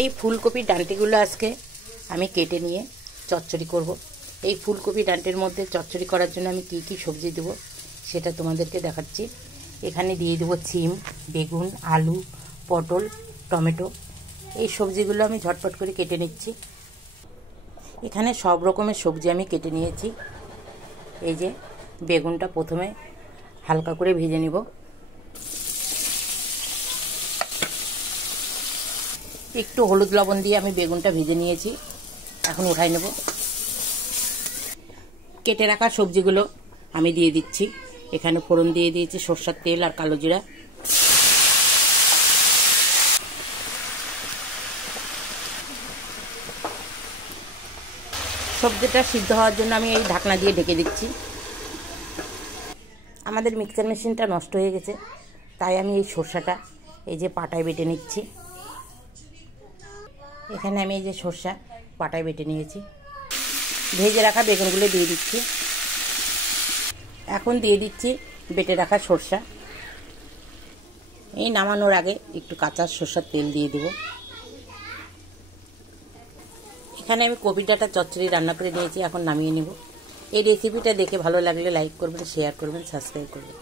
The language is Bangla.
এই ফুলকপির ডাঁটিগুলো আজকে আমি কেটে নিয়ে চচ্চড়ি করব। এই ফুলকপি ডাঁটির মধ্যে চচ্চড়ি করার জন্য আমি কি কি সবজি দেব সেটা তোমাদেরকে দেখাচ্ছি। এখানে দিয়ে দেবো সিম, বেগুন, আলু, পটল, টমেটো। এই সবজিগুলো আমি ঝটপট করে কেটে নিচ্ছি। এখানে সব রকমের সবজি আমি কেটে নিয়েছি। এই যে বেগুনটা প্রথমে হালকা করে ভেজে নিব। একটু হলুদ লবণ দিয়ে আমি বেগুনটা ভেজে নিয়েছি, এখন উঠাই নেব। কেটে রাখা সবজিগুলো আমি দিয়ে দিচ্ছি। এখানে ফোড়ন দিয়ে দিয়েছি সরষের তেল আর কালো জিরা। সবজিটা সিদ্ধ হওয়ার জন্য আমি এই ঢাকনা দিয়ে ঢেকে দিচ্ছি। আমাদের মিক্সার মেশিনটা নষ্ট হয়ে গেছে, তাই আমি এই সরষাটা এই যে পাটায় বেটে নিচ্ছি। এখানে আমি এই যে সরষা পাটায় বেটে নিয়েছি। ভেজে রাখা বেগুনগুলো দিয়ে দিচ্ছি। এখন দিয়ে দিচ্ছি বেটে রাখা সরষা। এই নামানোর আগে একটু কাঁচা সরষার তেল দিয়ে দেব। এখানে আমি কপি ডাঁটা চচ্চড়ি রান্না করে নিয়েছি, এখন নামিয়ে নেব। এই রেসিপিটা দেখে ভালো লাগলে লাইক করবেন, শেয়ার করবেন, সাবস্ক্রাইব করবেন।